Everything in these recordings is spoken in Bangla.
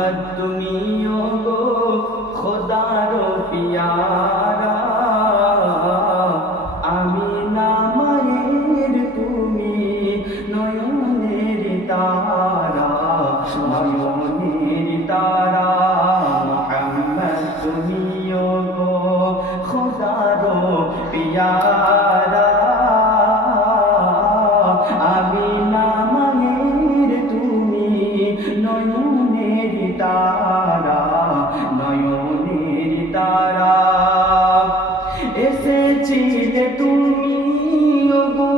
মোহাম্মদ তুমিও গো খোদার পিয়ারা, আমিনা মায়ের তুমি নয়নের তারা, নয়নের তারা। মোহাম্মদ তুমিও গো খোদার পিয়ারা, আমিনা মায়ের তুমি নয়নের তারা, নয়নের তারা। এসেছিলে তুমি গো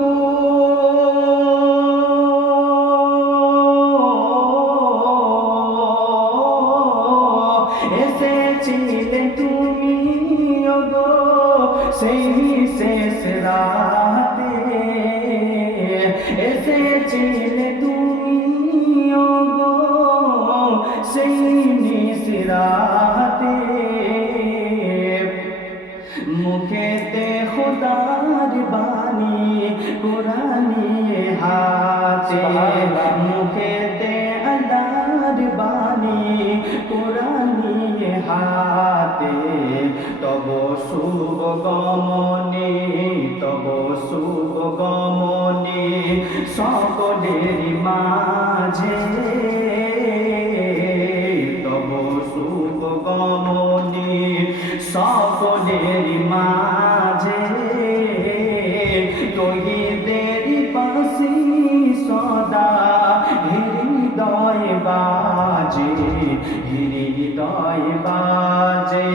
এসেছিলে তুমি গো সেই শেষ রাতে, এসেছিলে তুমি গো সেই নিশ রাতে। মুখেতে খোদার বাণী কোরআনি হাতে, মুখেতে আল্লাহর বাণী কোরআনি হাতে। তব শুভ গমনে, তব শুভ গমনে সকলের মাঝে, তব শুভ গমনে সকলের মাঝে। তহিদের পাশে সদা হৃদয় বাজে, হৃদয় বাজে।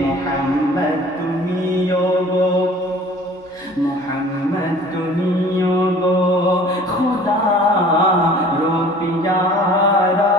মোহাম্মদ তুমিও গো, মোহাম্মদ তুমিও গো খোদার পিয়ারা,